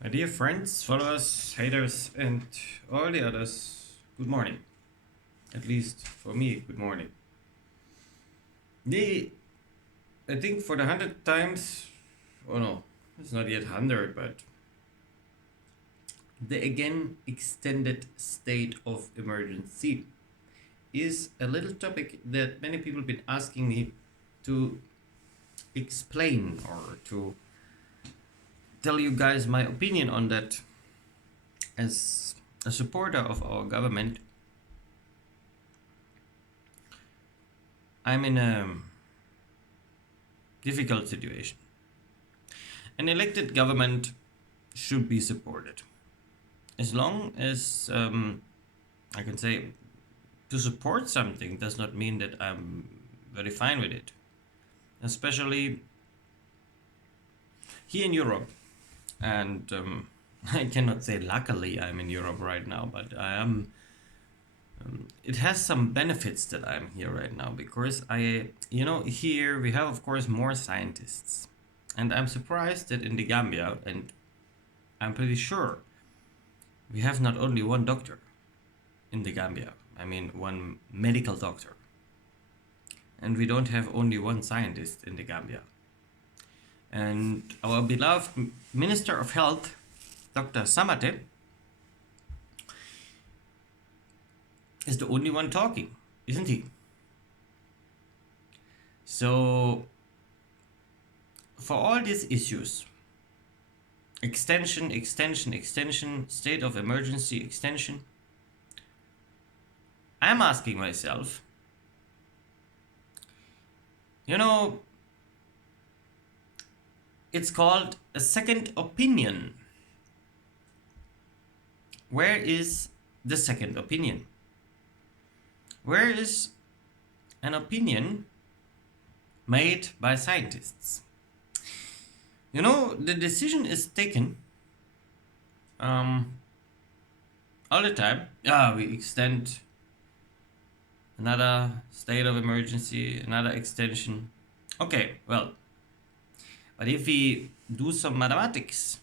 My dear friends, followers, haters, and all the others, good morning. At least for me, good morning. The, I think for the 100th times, oh no, it's not yet 100, but the again extended state of emergency is a little topic that many people have been asking me to explain or to tell you guys my opinion on that. As a supporter of our government, I'm in a difficult situation. An elected government should be supported. As long as I can say to support something does not mean that I'm very fine with it. Especially here in Europe. And I cannot say luckily I'm in Europe right now, but I am. It has some benefits that I'm here right now because here we have, of course, more scientists. And I'm surprised that in the Gambia, and I'm pretty sure we have not only one doctor in the Gambia, I mean, one medical doctor. And we don't have only one scientist in the Gambia. And our beloved Minister of Health, Dr. Samate, is the only one talking, isn't he? So, for all these issues, extension, state of emergency extension, I'm asking myself, it's called a second opinion. Where is the second opinion? Where is an opinion made by scientists? The decision is taken all the time. We extend another state of emergency, another extension. Okay, well, but if we do some mathematics,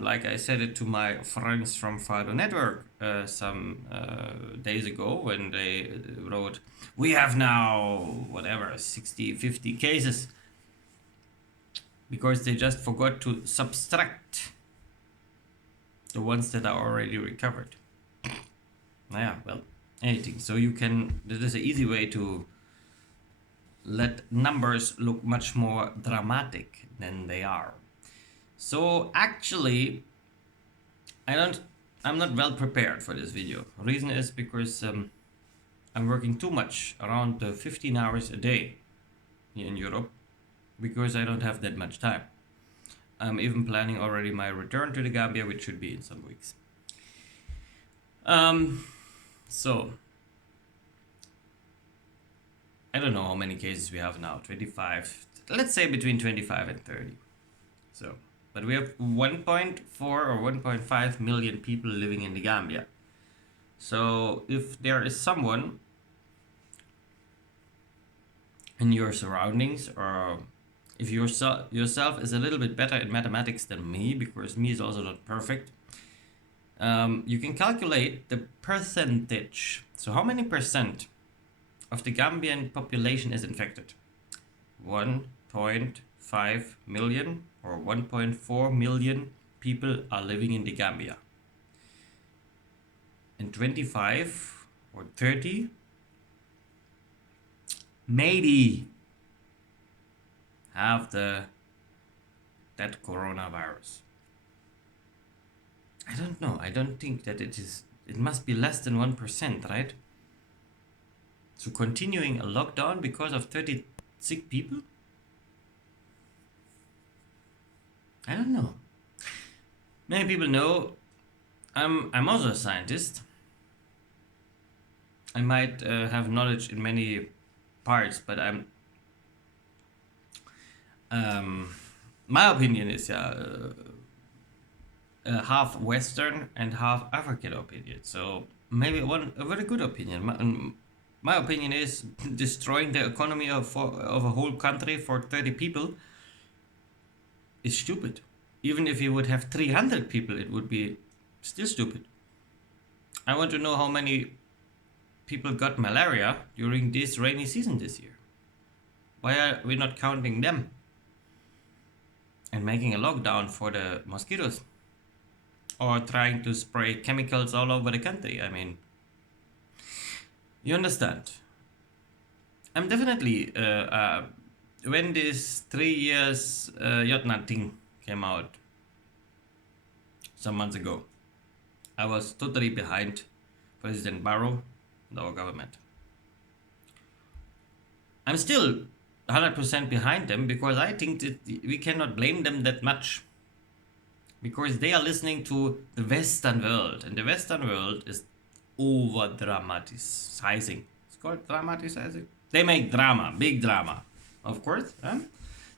like I said it to my friends from Fado Network some days ago when they wrote, we have now, whatever, 60, 50 cases, because they just forgot to subtract the ones that are already recovered. Well, anything. So this is an easy way to let numbers look much more dramatic than they are. So actually, I'm not well prepared for this video. Reason is because I'm working too much, around 15 hours a day here in Europe, because I don't have that much time. I'm even planning already my return to the Gambia, which should be in some weeks. So I don't know how many cases we have now. 25. Let's say between 25 and 30. So, but we have 1.4 or 1.5 million people living in the Gambia. So, if there is someone in your surroundings, or if yourself is a little bit better in mathematics than me, because me is also not perfect, you can calculate the percentage. So, how many percent of the Gambian population is infected? 1.5 million or 1.4 million people are living in the Gambia. And 25 or 30 maybe have that coronavirus. I don't know. I don't think that it must be less than 1%, right? So continuing a lockdown because of 30 sick people? I don't know. Many people know I'm also a scientist. I might have knowledge in many parts, but my opinion is half Western and half African opinion. So maybe a very good opinion. My opinion is destroying the economy of a whole country for 30 people is stupid. Even if you would have 300 people, it would be still stupid. I want to know how many people got malaria during this rainy season this year. Why are we not counting them and making a lockdown for the mosquitoes? Or trying to spray chemicals all over the country? I mean, you understand. I'm definitely, when this 3 years Jotna thing came out some months ago, I was totally behind President Barrow and our government. I'm still 100% behind them because I think that we cannot blame them that much. Because they are listening to the Western world, and the Western world is over dramatizing. It's called dramatizing. They make drama, big drama, of course.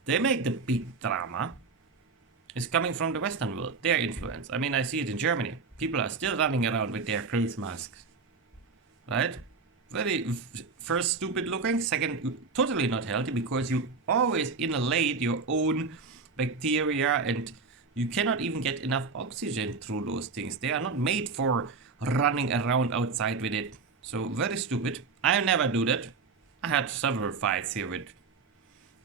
They make the big drama. It's coming from the Western world, their influence. I mean, I see it in Germany. People are still running around with their face masks, right? Very first stupid looking, second totally not healthy because you always inhalate your own bacteria and you cannot even get enough oxygen through those things. They are not made for running around outside with it. So very stupid. I never do that. I had several fights here with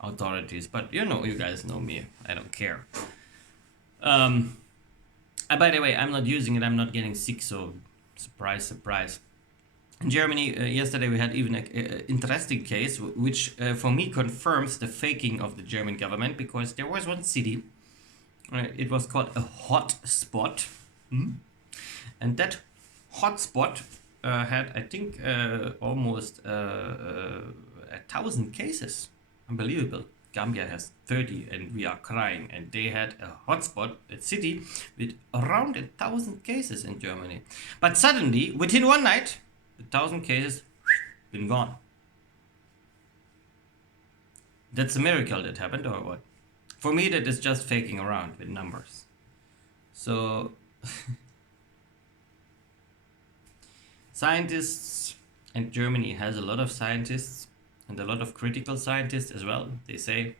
authorities, but you guys know me. I don't care. By the way, I'm not using it. I'm not getting sick, so surprise, surprise. In Germany, yesterday we had even an interesting case, which for me confirms the faking of the German government, because there was one city, it was called a hot spot, and that hot spot had, I think, almost 1,000 cases. Unbelievable. Gambia has 30 and we are crying, and they had a hotspot, a city with around 1,000 cases in Germany. But suddenly, within one night, 1,000 cases been gone. That's a miracle that happened, or what? For me, that is just faking around with numbers. So, scientists, and Germany has a lot of scientists and a lot of critical scientists as well. They say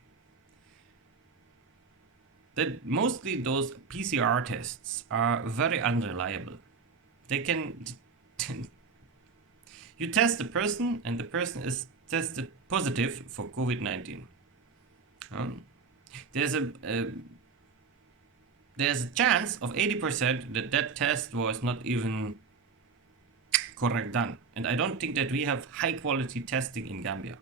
that mostly those PCR tests are very unreliable. They can you test the person and the person is tested positive for COVID-19. There's a chance of 80% that test was not even correct done. And I don't think that we have high quality testing in Gambia.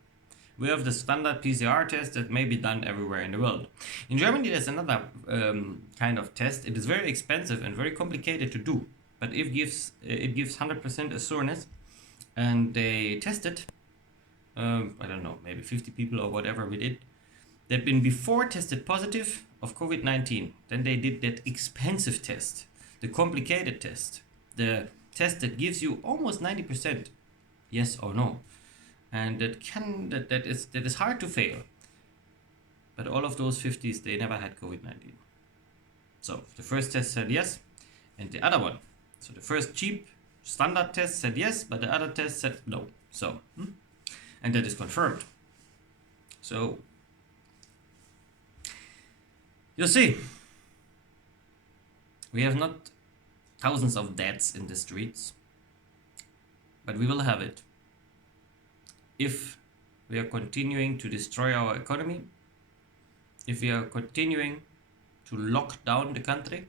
We have the standard PCR test that may be done everywhere in the world. In Germany, there's another kind of test. It is very expensive and very complicated to do, but it gives 100% assurance. And they tested, I don't know, maybe 50 people or whatever we did. They'd been before tested positive of COVID-19. Then they did that expensive test, the complicated test, the test that gives you almost 90% yes or no. And that is hard to fail. But all of those 50s, they never had COVID-19. So the first test said yes, and the other one, so the first cheap standard test said yes, but the other test said no. So, and that is confirmed. So, you see, we have not thousands of deaths in the streets, but we will have it if we are continuing to destroy our economy, if we are continuing to lock down the country,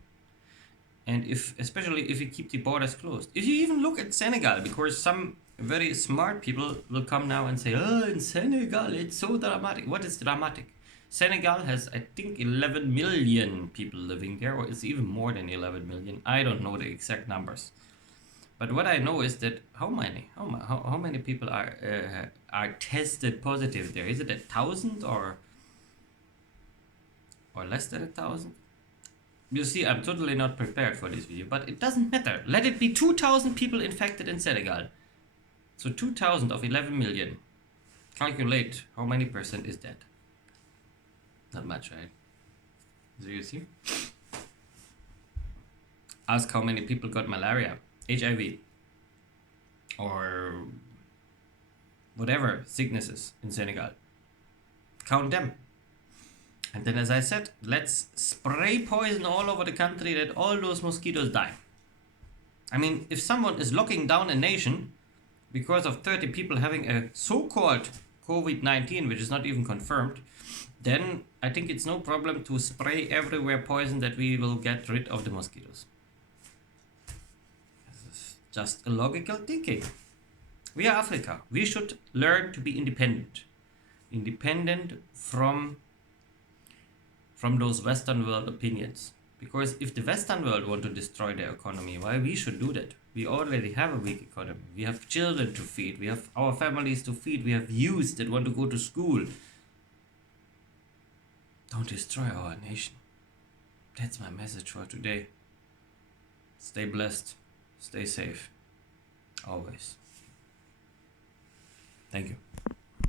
and especially if we keep the borders closed. If you even look at Senegal, because some very smart people will come now and say, oh, in Senegal, it's so dramatic. What is dramatic? Senegal has, I think, 11 million people living there, or it's even more than 11 million. I don't know the exact numbers. But what I know is that how many people are tested positive there? Is it 1,000 or less than 1,000? You see, I'm totally not prepared for this video, but it doesn't matter. Let it be 2,000 people infected in Senegal. So 2,000 of 11 million. Calculate how many percent is that? Not much, right? So you see? Ask how many people got malaria, HIV, or whatever sicknesses in Senegal. Count them. And then, as I said, let's spray poison all over the country that all those mosquitoes die. I mean, if someone is locking down a nation because of 30 people having a so called COVID 19, which is not even confirmed, then I think it's no problem to spray everywhere poison that we will get rid of the mosquitoes. This is just a logical thinking. We are Africa. We should learn to be independent. Independent from those Western world opinions. Because if the Western world want to destroy their economy, why we should do that? We already have a weak economy. We have children to feed. We have our families to feed. We have youth that want to go to school. Don't destroy our nation. That's my message for today. Stay blessed. Stay safe. Always. Thank you.